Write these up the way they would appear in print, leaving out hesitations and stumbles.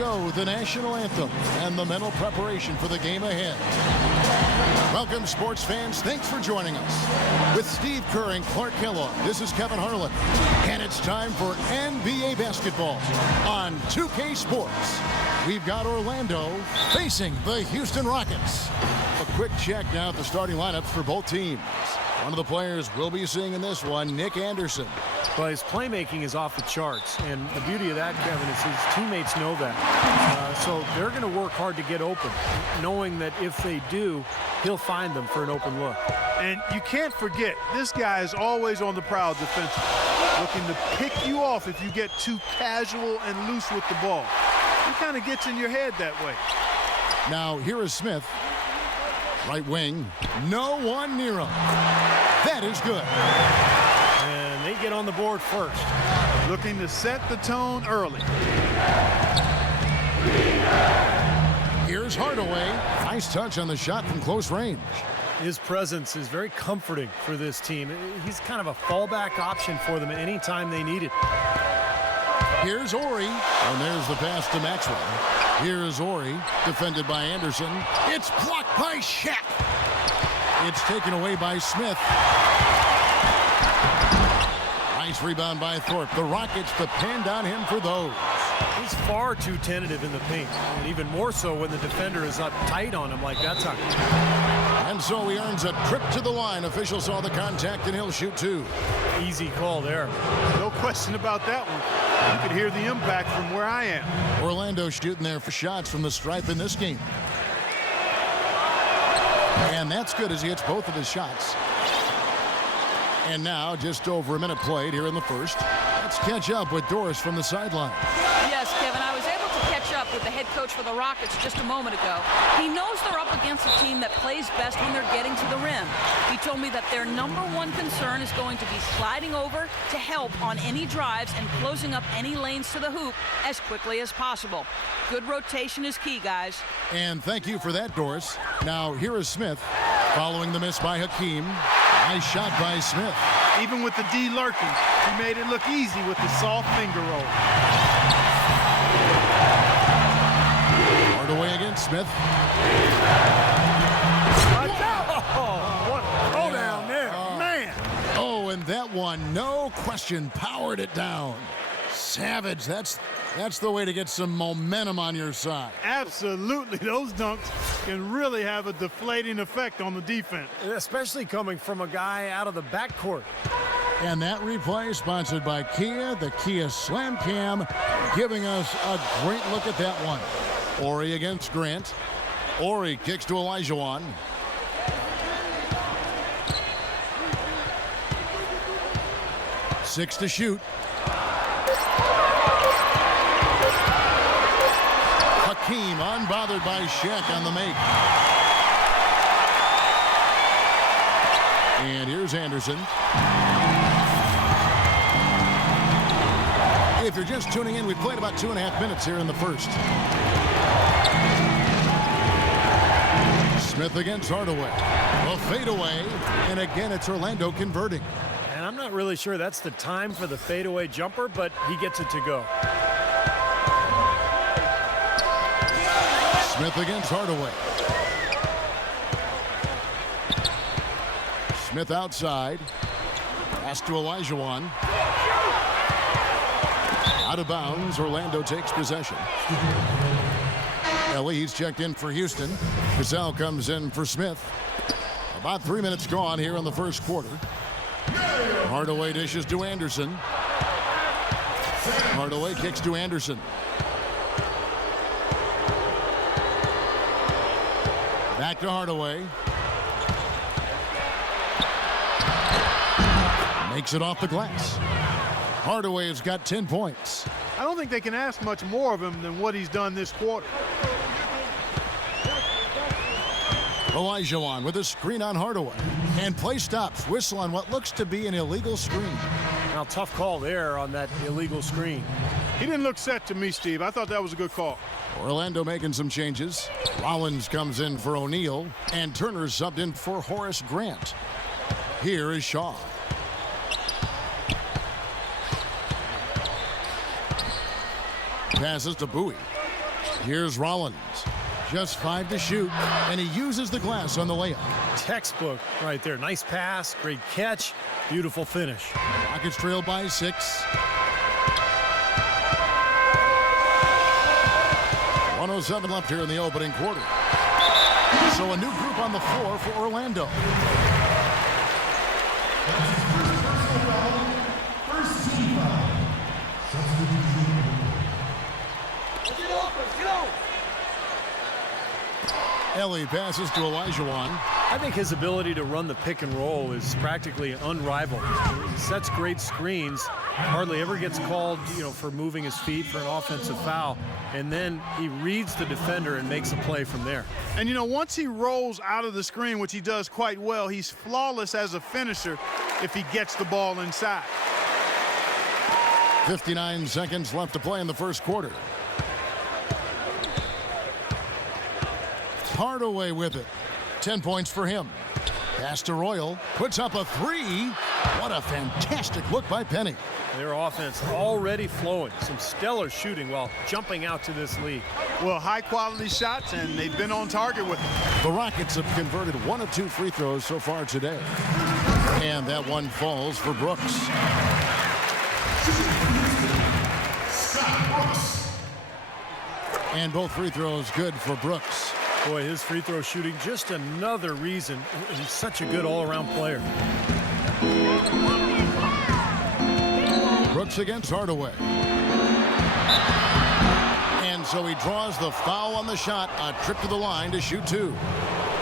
go the national anthem and the mental preparation for the game ahead. Welcome, sports fans. Thanks for joining us. With Steve Kerr and Clark Kellogg, this is Kevin Harlan. And it's time for NBA basketball on 2K Sports. We've got Orlando facing the Houston Rockets. A quick check now at the starting lineups for both teams. One of the players we'll be seeing in this one, Nick Anderson. Well, his playmaking is off the charts, and the beauty of that, Kevin, is his teammates know that. So they're going to work hard to get open, knowing that if they do, he'll find them for an open look. And you can't forget, this guy is always on the prowl defensively, looking to pick you off if you get too casual and loose with the ball. It kind of gets in your head that way. Now, here is Smith. Right wing, no one near him. That is good. And they get on the board first. Looking to set the tone early. Here's Hardaway. Nice touch on the shot from close range. His presence is very comforting for this team. He's kind of a fallback option for them anytime they need it. Here's Ori, and there's the pass to Maxwell. Here's Ori, defended by Anderson. It's blocked by Shaq. It's taken away by Smith. Nice rebound by Thorpe. The Rockets depend on him for those. He's far too tentative in the paint, and even more so when the defender is up tight on him like that time. And so he earns a trip to the line. Official saw the contact, and he'll shoot two. Easy call there. No question about that one. You could hear the impact from where I am. Orlando shooting there for shots from the stripe in this game. And that's good as he hits both of his shots. And now just over a minute played here in the first. Let's catch up with Doris from the sideline. Yes, Kevin, I was able to catch up with the head coach for the Rockets just a moment ago. He knows they're up against a team that plays best when they're getting to the rim. He told me that their number one concern is going to be sliding over to help on any drives and closing up any lanes to the hoop as quickly as possible. Good rotation is key, guys. And thank you for that, Doris. Now, here is Smith following the miss by Hakeem. Nice shot by Smith. Even with the D lurking, he made it look easy with the soft finger roll. Hardaway against Smith. What a throw down there, man. Oh, and that one, no question, powered it down. Savage, that's the way to get some momentum on your side. Absolutely, those dunks can really have a deflating effect on the defense. Especially coming from a guy out of the backcourt. And that replay sponsored by Kia, the Kia Slam Cam, giving us a great look at that one. Ori against Grant. Ori kicks to Olajuwon. Six to shoot. Hakeem unbothered by Shaq on the make. And here's Anderson. If you're just tuning in, we played about 2.5 minutes here in the first. Smith against Hardaway. A fadeaway, and again it's Orlando converting. And I'm not really sure that's the time for the fadeaway jumper, but he gets it to go. Smith against Hardaway. Smith outside. Pass to Olajuwon. Out of bounds. Orlando takes possession. He's checked in for Houston. Cassell comes in for Smith. About 3 minutes gone here in the first quarter. Hardaway dishes to Anderson. Hardaway kicks to Anderson. Back to Hardaway. Makes it off the glass. Hardaway has got 10 points. I don't think they can ask much more of him than what he's done this quarter. Olajuwon with a screen on Hardaway. And play stops. Whistle on what looks to be an illegal screen. Now, tough call there on that illegal screen. He didn't look set to me, Steve. I thought that was a good call. Orlando making some changes. Rollins comes in for O'Neal. And Turner subbed in for Horace Grant. Here is Shaw. Passes to Bowie. Here's Rollins. Just 5 to shoot, and he uses the glass on the layup. Textbook right there. Nice pass, great catch, beautiful finish. Rockets trail by 6. 1:07 left here in the opening quarter. So a new group on the floor for Orlando. Ellie passes to Olajuwon. I think his ability to run the pick and roll is practically unrivaled. He sets great screens, hardly ever gets called, for moving his feet for an offensive foul, and then he reads the defender and makes a play from there. And once he rolls out of the screen, which he does quite well, he's flawless as a finisher if he gets the ball inside. 59 seconds left to play in the first quarter. Hardaway with it. 10 points for him. Pass to Royal. Puts up a 3. What a fantastic look by Penny. Their offense already flowing. Some stellar shooting while jumping out to this lead. Well, high-quality shots, and they've been on target with them. The Rockets have converted 1 of 2 free throws so far today. And that one falls for Brooks. And both free throws good for Brooks. Boy, his free throw shooting, just another reason he's such a good all-around player. Brooks against Hardaway. And so he draws the foul on the shot. A trip to the line to shoot 2.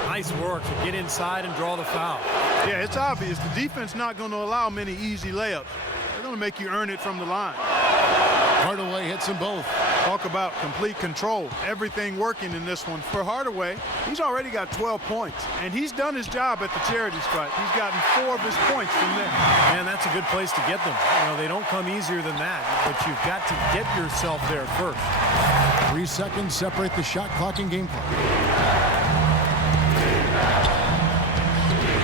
Nice work to get inside and draw the foul. Yeah, it's obvious. The defense not going to allow many easy layups. They're going to make you earn it from the line. Hardaway hits them both. Talk about complete control. Everything working in this one. For Hardaway, he's already got 12 points, and he's done his job at the charity stripe. He's gotten 4 of his points from there. Man, that's a good place to get them. They don't come easier than that, but you've got to get yourself there first. 3 seconds separate the shot clock and game clock.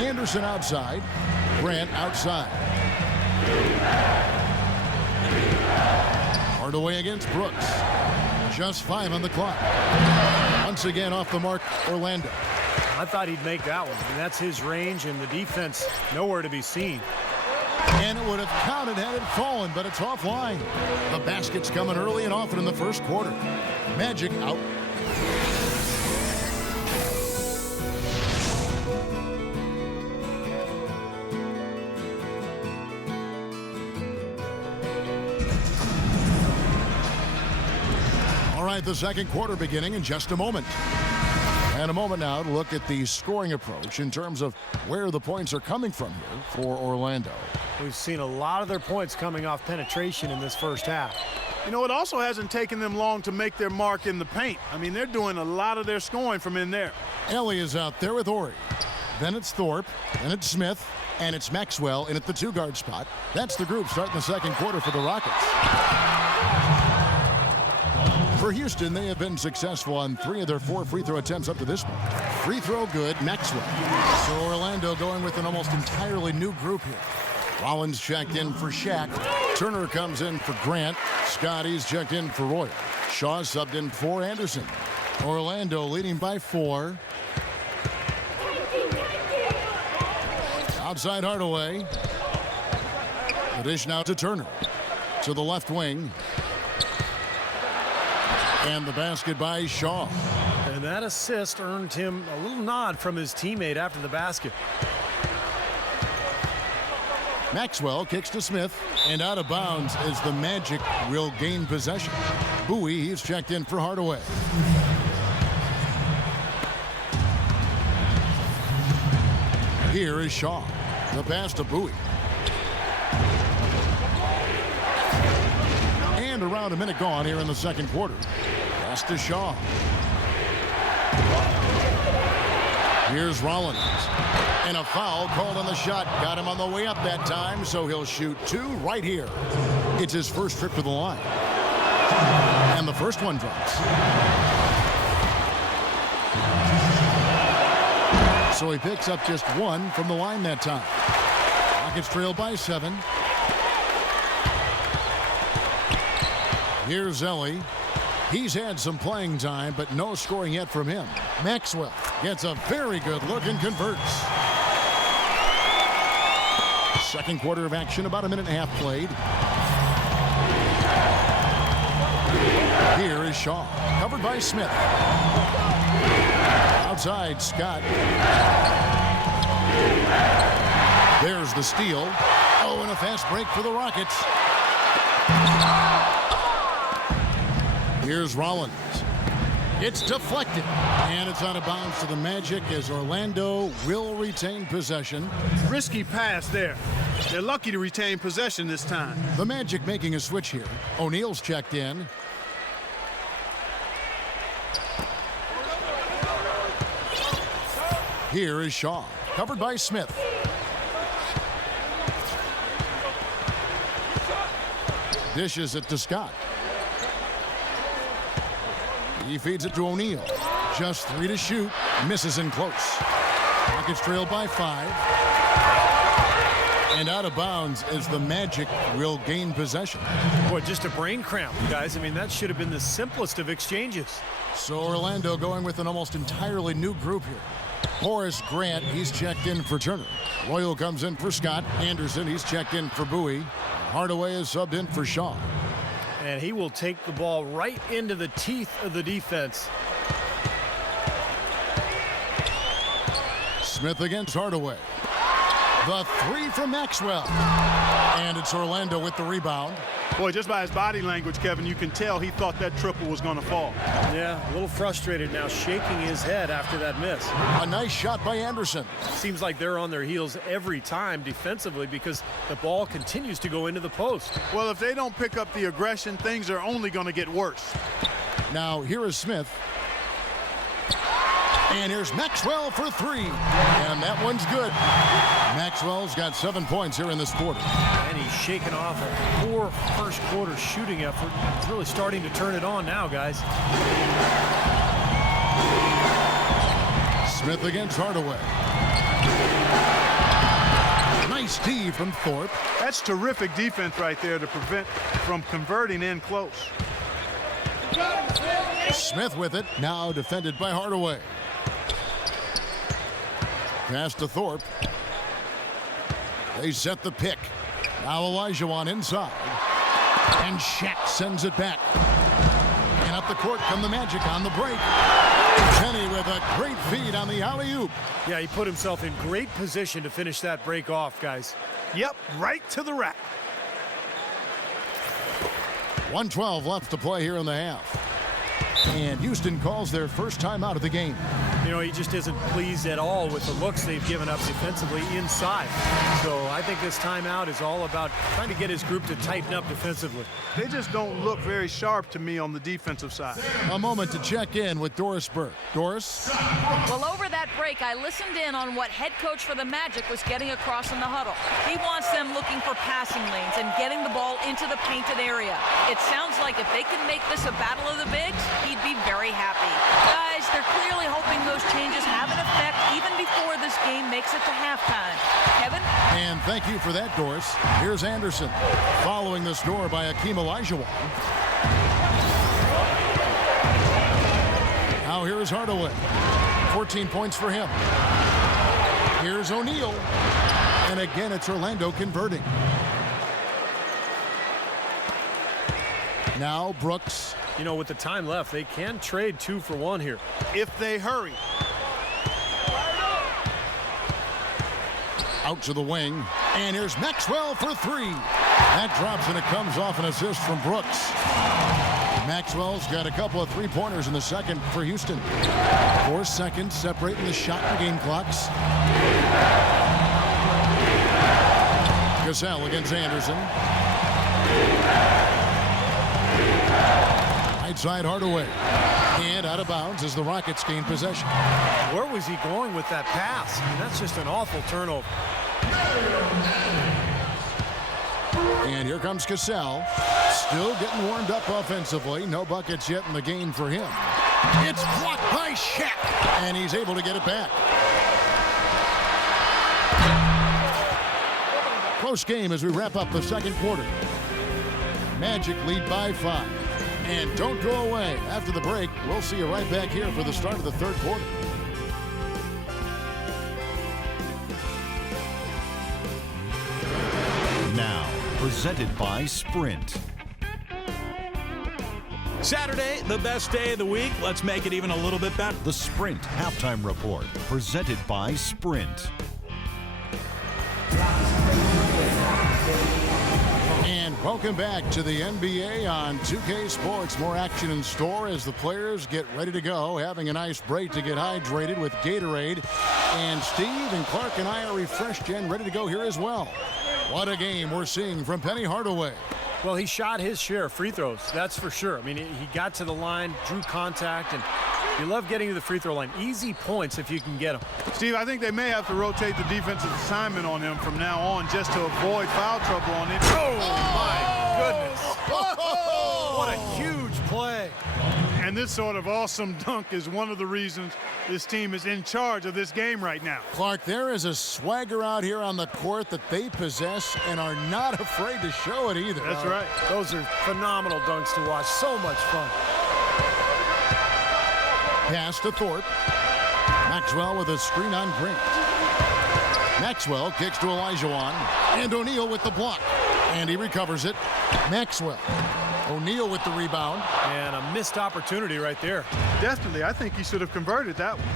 Anderson outside. Grant outside. Hardaway against Brooks. Just 5 on the clock. Once again off the mark, Orlando. I thought he'd make that one. And that's his range, and the defense nowhere to be seen. And it would have counted had it fallen, but it's offline. The basket's coming early and often in the first quarter. Magic out. The second quarter beginning in just a moment. And a moment now to look at the scoring approach in terms of where the points are coming from here for Orlando. We've seen a lot of their points coming off penetration in this first half. It also hasn't taken them long to make their mark in the paint. I mean, they're doing a lot of their scoring from in there. Ellie is out there with Ori. Then it's Thorpe. Then it's Smith. And it's Maxwell in at the 2-guard spot. That's the group starting the second quarter for the Rockets. For Houston, they have been successful on 3 of their 4 free throw attempts up to this point. Free throw good, Maxwell. So Orlando going with an almost entirely new group here. Rollins checked in for Shaq. Turner comes in for Grant. Scotty's checked in for Royal. Shaw subbed in for Anderson. Orlando leading by 4. Outside Hardaway. The dish now to Turner. To the left wing. And the basket by Shaw. And that assist earned him a little nod from his teammate after the basket. Maxwell kicks to Smith, and out of bounds as the Magic will gain possession. Bowie, he's checked in for Hardaway. Here is Shaw. The pass to Bowie. And around a minute gone here in the second quarter. Pass to Shaw. Here's Rollins. And a foul called on the shot. Got him on the way up that time, so he'll shoot 2 right here. It's his first trip to the line. And the first one drops. So he picks up just 1 from the line that time. Rockets trail by 7. Here's Ellie. He's had some playing time, but no scoring yet from him. Maxwell gets a very good look and converts. Second quarter of action, about a minute and a half played. Here is Shaw, covered by Smith. Outside, Scott. There's the steal. Oh, and a fast break for the Rockets. Here's Rollins. It's deflected, and it's out of bounds to the Magic as Orlando will retain possession. Risky pass there. They're lucky to retain possession this time. The Magic making a switch here. O'Neal's checked in. Here is Shaw, covered by Smith. Dishes it to Scott. He feeds it to O'Neal. Just 3 to shoot. Misses in close. Rockets trailed by 5. And out of bounds as the Magic will gain possession. Boy, just a brain cramp, guys. I mean, that should have been the simplest of exchanges. So Orlando going with an almost entirely new group here. Horace Grant, he's checked in for Turner. Royal comes in for Scott. Anderson, he's checked in for Bowie. Hardaway is subbed in for Shaw. And he will take the ball right into the teeth of the defense. Smith against Hardaway. The 3 from Maxwell. And it's Orlando with the rebound. Boy, just by his body language, Kevin, you can tell he thought that triple was going to fall. Yeah, a little frustrated now, shaking his head after that miss. A nice shot by Anderson. Seems like they're on their heels every time defensively because the ball continues to go into the post. Well, if they don't pick up the aggression, things are only going to get worse. Now here is Smith. And here's Maxwell for 3. And that one's good. Maxwell's got 7 points here in this quarter. And he's shaking off a poor first quarter shooting effort. He's really starting to turn it on now, guys. Smith against Hardaway. Nice D from Thorpe. That's terrific defense right there to prevent from converting in close. Smith with it. Now defended by Hardaway. Pass to Thorpe. They set the pick. Now Olajuwon inside. And Shaq sends it back. And up the court come the Magic on the break. Penny with a great feed on the alley-oop. Yeah, he put himself in great position to finish that break off, guys. Yep, right to the rack. 1:12 left to play here in the half. And Houston calls their first timeout of the game. You know, he just isn't pleased at all with the looks they've given up defensively inside. So I think this timeout is all about trying to get his group to tighten up defensively. They just don't look very sharp to me on the defensive side. A moment to check in with Doris Burke. Doris? Well, over that break, I listened in on what head coach for the Magic was getting across in the huddle. He wants them looking for passing lanes and getting the ball into the painted area. It sounds like if they can make this a battle of the bigs, he'd be very happy. Guys, they're clearly hoping those changes have an effect even before this game makes it to halftime. Kevin? And thank you for that, Doris. Here's Anderson following the score by Akeem Olajuwon. Now here is Hardaway. 14 points for him. Here's O'Neal. And again, it's Orlando converting. Now Brooks. You know, with the time left, they can trade 2 for 1 here. If they hurry. Out to the wing. And here's Maxwell for 3. That drops and it comes off an assist from Brooks. Maxwell's got a couple of three-pointers in the second for Houston. 4 seconds separating the shot and game clocks. Cassell against Anderson. Right side Hardaway. And out of bounds as the Rockets gain possession. Where was he going with that pass? I mean, that's just an awful turnover. And here comes Cassell. Still getting warmed up offensively. No buckets yet in the game for him. It's blocked by Shaq. And he's able to get it back. Close game as we wrap up the second quarter. Magic lead by 5. And don't go away. After the break, we'll see you right back here for the start of the third quarter. Now, presented by Sprint. Saturday, the best day of the week. Let's make it even a little bit better. The Sprint Halftime Report, presented by Sprint. And welcome back to the NBA on 2K Sports. More action in store as the players get ready to go, having a nice break to get hydrated with Gatorade. And Steve and Clark and I are refreshed and ready to go here as well. What a game we're seeing from Penny Hardaway. Well, he shot his share of free throws, that's for sure. I mean, he got to the line, drew contact, and you love getting to the free throw line. Easy points if you can get them. Steve, I think they may have to rotate the defensive assignment on him from now on just to avoid foul trouble on him. Oh, my goodness. What a huge play. And this sort of awesome dunk is one of the reasons this team is in charge of this game right now. Clark, there is a swagger out here on the court that they possess and are not afraid to show it either. That's right. Those are phenomenal dunks to watch. So much fun. Pass to Thorpe. Maxwell with a screen on Grant. Maxwell kicks to Olajuwon. And O'Neal with the block. And he recovers it. Maxwell. O'Neal with the rebound. And a missed opportunity right there. Definitely. I think he should have converted that one.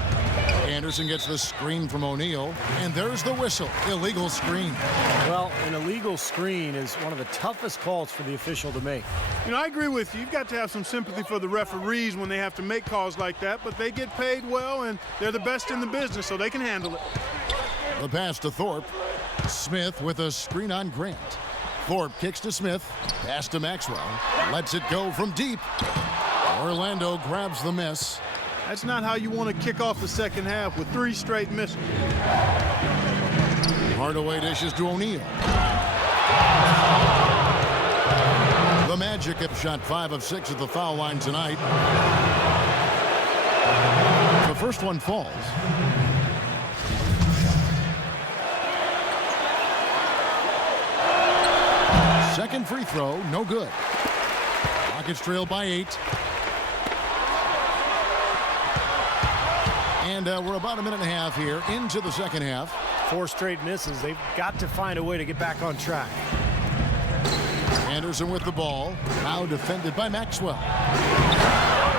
Anderson gets the screen from O'Neal. And there's the whistle. Illegal screen. Well, an illegal screen is one of the toughest calls for the official to make. You know, I agree with you. You've got to have some sympathy for the referees when they have to make calls like that, but they get paid well, and they're the best in the business, so they can handle it. The pass to Thorpe. Smith with a screen on Grant. Thorpe kicks to Smith. Pass to Maxwell. Lets it go from deep. Orlando grabs the miss. That's not how you want to kick off the second half with 3 straight misses. Hardaway dishes to O'Neal. The Magic have shot 5 of 6 at the foul line tonight. The first one falls. Second free throw, no good. Rockets trail by 8. And we're about a minute and a half here into the second half. 4 straight misses. They've got to find a way to get back on track. Anderson with the ball. Now defended by Maxwell.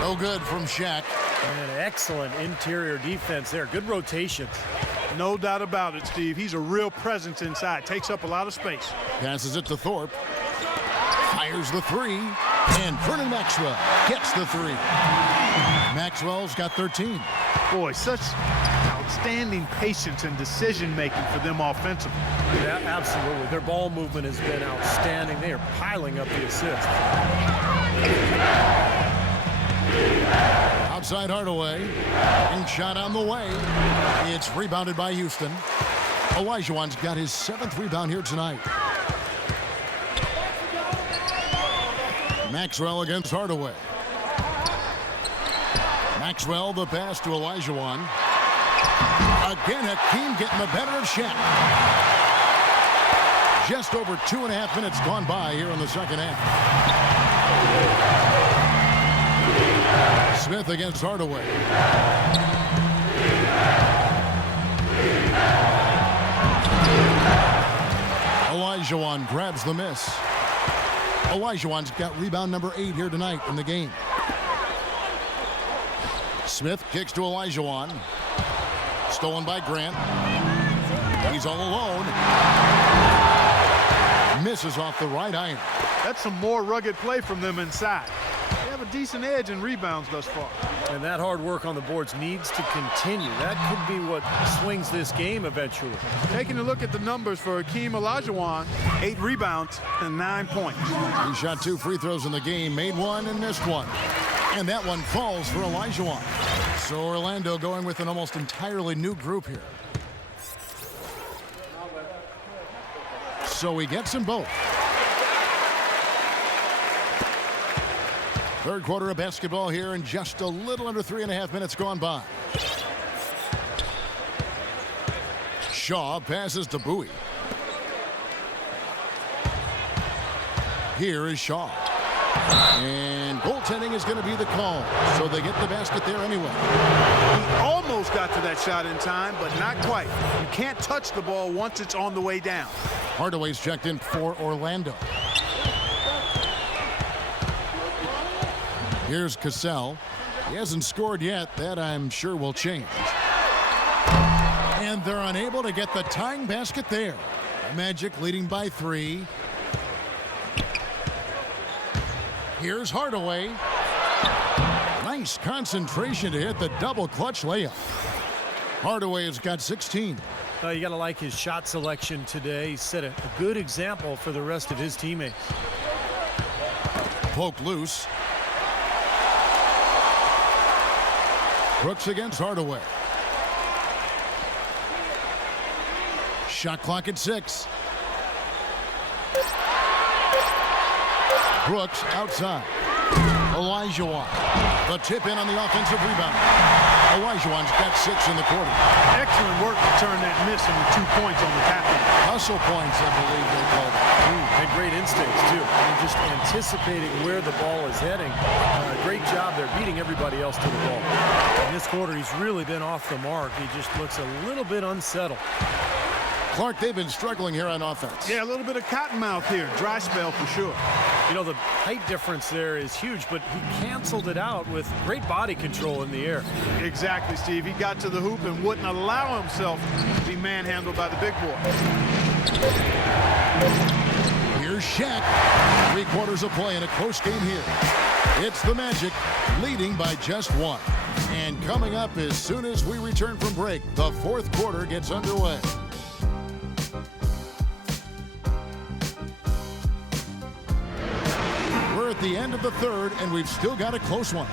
No good from Shaq. And excellent interior defense there. Good rotations. No doubt about it, Steve. He's a real presence inside. Takes up a lot of space. Passes it to Thorpe. Fires the 3. And Vernon Maxwell gets the 3. Maxwell's got 13. Boy, such outstanding patience and decision-making for them offensively. Yeah, absolutely. Their ball movement has been outstanding. They are piling up the assists. Outside Hardaway. And shot on the way. It's rebounded by Houston. Olajuwon's got his 7th rebound here tonight. Maxwell against Hardaway. Maxwell, the pass to Olajuwon. Again, Hakeem getting the better of Shaq. Just over 2.5 minutes gone by here in the second half. Smith against Hardaway. Olajuwon grabs the miss. Olajuwon's got rebound number 8 here tonight in the game. Smith kicks to Olajuwon. Stolen by Grant. He's all alone. Misses off the right iron. That's some more rugged play from them inside. They have a decent edge in rebounds thus far. And that hard work on the boards needs to continue. That could be what swings this game eventually. Taking a look at the numbers for Hakeem Olajuwon, 8 rebounds and 9 points. He shot 2 free throws in the game, made 1 and missed 1. And that one falls for Olajuwon. So Orlando going with an almost entirely new group here. So he gets them both. Third quarter of basketball here in just a little under 3.5 minutes gone by. Shaw passes to Bowie. Here is Shaw. And goal Goaltending is going to be the call, so they get the basket there anyway. He almost got to that shot in time, but not quite. You can't touch the ball once it's on the way down. Hardaway's checked in for Orlando. Here's Cassell. He hasn't scored yet. That, I'm sure, will change. And they're unable to get the tying basket there. Magic leading by 3. Here's Hardaway. Nice concentration to hit the double clutch layup. Hardaway has got 16. You got to like his shot selection today. He set a good example for the rest of his teammates. Poke loose. Brooks against Hardaway. Shot clock at 6. Brooks outside. Olajuwon. The tip in on the offensive rebound. Olajuwon's got 6 in the quarter. Excellent work to turn that miss into 2 points on the tap in. Hustle points, I believe they called it. And great instincts, too. And just anticipating where the ball is heading. Great job there, beating everybody else to the ball. In this quarter, he's really been off the mark. He just looks a little bit unsettled. Clark, they've been struggling here on offense. Yeah, a little bit of cottonmouth here. Dry spell for sure. You know, the height difference there is huge, but he canceled it out with great body control in the air. Exactly, Steve. He got to the hoop and wouldn't allow himself to be manhandled by the big boy. Here's Shaq. 3 quarters of play in a close game here. It's the Magic leading by just 1. And coming up as soon as we return from break, the 4th quarter gets underway. We're at the end of the 3rd, and we've still got a close one.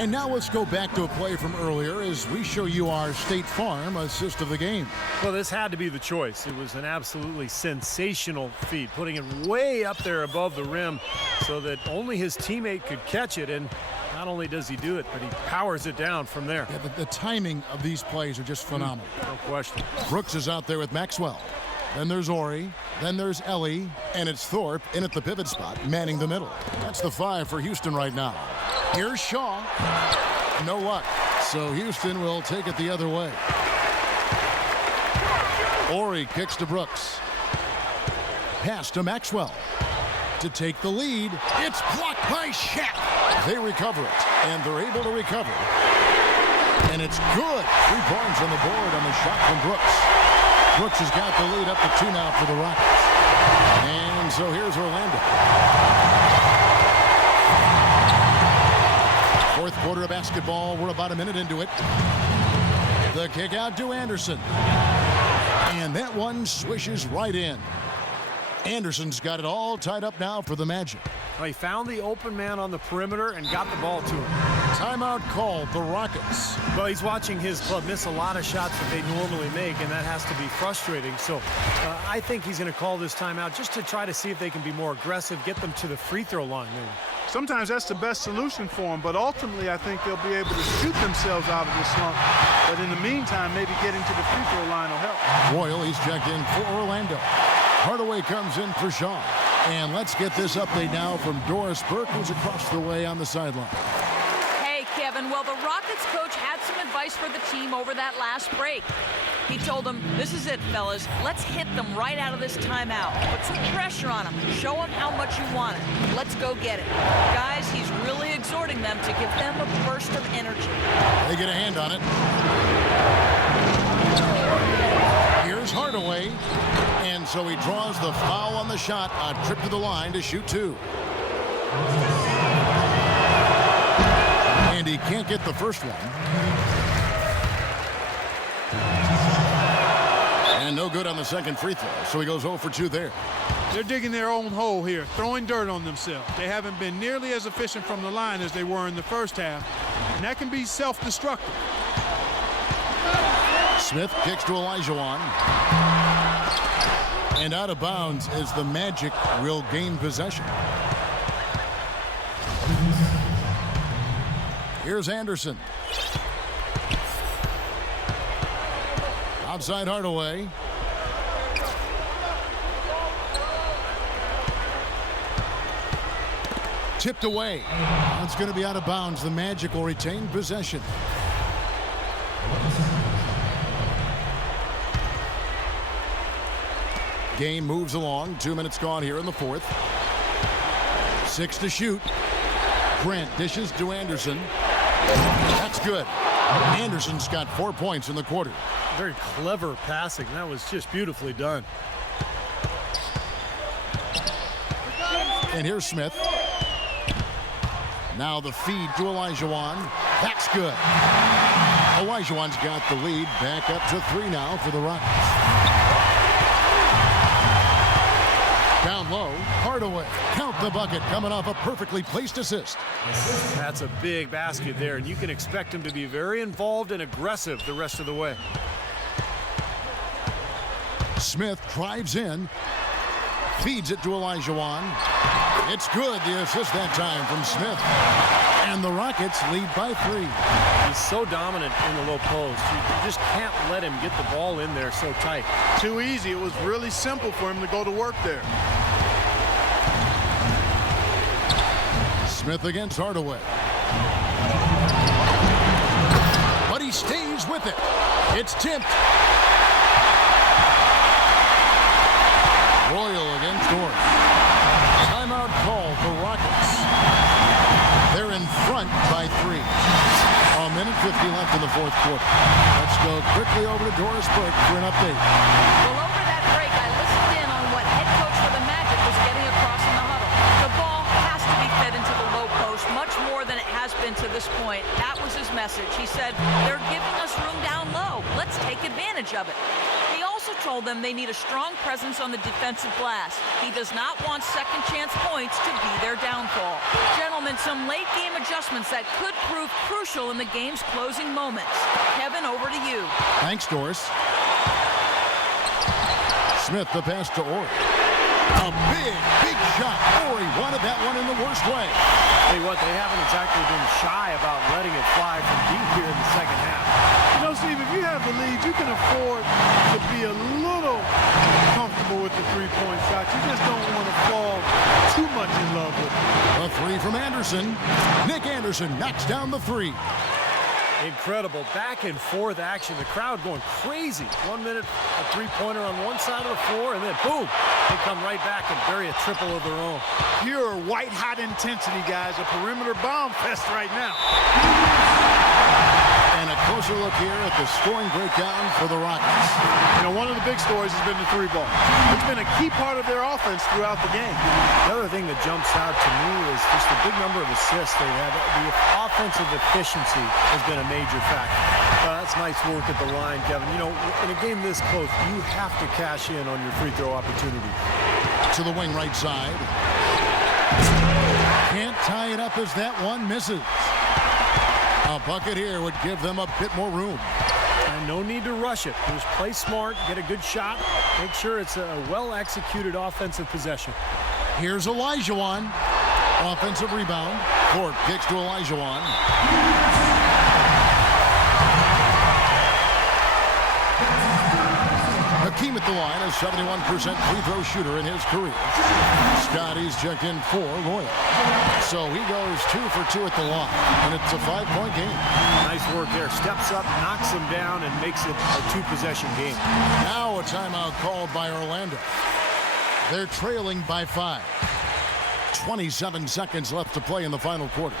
And now let's go back to a play from earlier as we show you our State Farm assist of the game. Well, this had to be the choice. It was an absolutely sensational feat, putting it way up there above the rim so that only his teammate could catch it. And not only does he do it, but he powers it down from there. Yeah, the timing of these plays are just phenomenal. No question. Brooks is out there with Maxwell. Then there's Ori. Then there's Ellie. And it's Thorpe in at the pivot spot, manning the middle. That's the 5 for Houston right now. Here's Shaw. No luck. So Houston will take it the other way. Ori kicks to Brooks. Pass to Maxwell. To take the lead. It's blocked by Shaq. They recover it. And they're able to recover. And it's good. 3 points on the board on the shot from Brooks. Brooks has got the lead up to 2 now for the Rockets. And so here's Orlando. 4th quarter of basketball. We're about a minute into it. The kick out to Anderson. And that one swishes right in. Anderson's got it all tied up now for the Magic. Well, he found the open man on the perimeter and got the ball to him. Timeout called, the Rockets. Well, he's watching his club miss a lot of shots that they normally make, and that has to be frustrating. So I think he's going to call this timeout just to try to see if they can be more aggressive, get them to the free throw line maybe. Sometimes that's the best solution for them, but ultimately I think they'll be able to shoot themselves out of the slump. But in the meantime, maybe getting to the free throw line will help. Royal, he's checked in for Orlando. Hardaway comes in for Shaw. And let's get this update now from Doris Burke, who's across the way on the sideline. Hey, Kevin. Well, the Rockets coach had some advice for the team over that last break. He told them, this is it, fellas. Let's hit them right out of this timeout. Put some pressure on them. Show them how much you want it. Let's go get it. Guys, he's really exhorting them to give them a burst of energy. They get a hand on it. Here's Hardaway. And so he draws the foul on the shot. A trip to the line to shoot 2. And he can't get the first one. And no good on the second free throw. So he goes 0 for 2 there. They're digging their own hole here, throwing dirt on themselves. They haven't been nearly as efficient from the line as they were in the first half. And that can be self-destructive. Smith kicks to Olajuwon. And out of bounds as the Magic will gain possession. Here's Anderson. Outside Hardaway. Tipped away. That's going to be out of bounds. The Magic will retain possession. Game moves along. 2 minutes gone here in the fourth. 6 to shoot. Grant dishes to Anderson. That's good. Anderson's got 4 points in the quarter. Very clever passing. That was just beautifully done. And here's Smith. Now the feed to Olajuwon. That's good. Olajuwon's got the lead. Back up to 3 now for the Rockets. Down low, Hardaway. Count the bucket, coming off a perfectly placed assist. That's a big basket there, and you can expect him to be very involved and aggressive the rest of the way. Smith drives in, feeds it to Olajuwon. It's good, the assist that time from Smith. And the Rockets lead by 3. He's so dominant in the low post. You just can't let him get the ball in there so tight. Too easy. It was really simple for him to go to work there. Smith against Hardaway. But he stays with it. It's tipped. Royal against Dort. Timeout call for Rockets. They're in front by 3. 1:50 left in the fourth quarter. Let's go quickly over to Doris Burke for an update. Well, over that break, I listened in on what head coach for the Magic was getting across in the huddle. The ball has to be fed into the low post much more than it has been to this point. That was his message. He said, they're giving us room down low. Let's take advantage of it. He also told them they need a strong presence on the defensive glass. He does not want second chance points to be their downfall. Gentlemen, some late game adjustments that could prove crucial in the game's closing moments. Kevin, over to you. Thanks, Doris. Smith the pass to Ori. A big shot. Ori wanted that one in the worst way. Tell you what, they haven't exactly been shy about letting it fly from deep here in the second half. You know, Steve, if you have the lead, you can afford to be a little comfortable with the three-point shot. You just don't want to fall too much in love with it. A 3 from Anderson. Nick Anderson knocks down the 3. Incredible back and forth action. The crowd going crazy. 1 minute, a three-pointer on one side of the floor, and then boom, they come right back and bury a triple of their own. Pure white-hot intensity, guys. A perimeter bomb fest right now. And a closer look here at the scoring breakdown for the Rockets. You know, one of the big stories has been the three ball. It's been a key part of their offense throughout the game. The other thing that jumps out to me is just the big number of assists they had. The offensive efficiency has been a major factor. That's nice work at the line, Kevin. You know, in a game this close, you have to cash in on your free throw opportunity. To the wing right side. Can't tie it up as that one misses. A bucket here would give them a bit more room. And no need to rush it. Just play smart, get a good shot, make sure it's a well-executed offensive possession. Here's Olajuwon. Offensive rebound. Ford kicks to Olajuwon. Hakeem at the line, a 71% free throw shooter in his career. Scotty's checked in for Royal. So he goes 2 for 2 at the line, and it's a 5-point game. Nice work there. Steps up, knocks him down, and makes it a 2-possession game. Now a timeout called by Orlando. They're trailing by 5. 27 seconds left to play in the final quarter.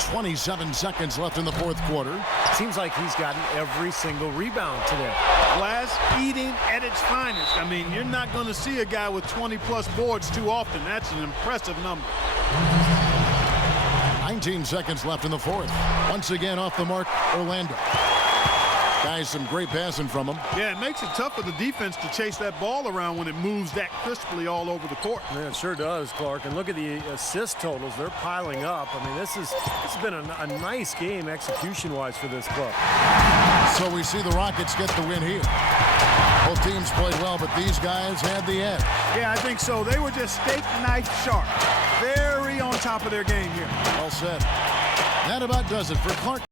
27 seconds left in the fourth quarter. Seems like he's gotten every single rebound today. Glass eating at its finest. I mean, you're not going to see a guy with 20-plus boards too often. That's an impressive number. 19 seconds left in the fourth. Once again off the mark, Orlando. Guys, some great passing from him. Yeah, it makes it tough for the defense to chase that ball around when it moves that crisply all over the court. Yeah, it sure does, Clark. And look at the assist totals. They're piling up. I mean, this has been a nice game execution-wise for this club. So we see the Rockets get the win here. Both teams played well, but these guys had the edge. Yeah, I think so. They were just steak knife sharp. Very on top of their game here. Well said. That about does it for Clark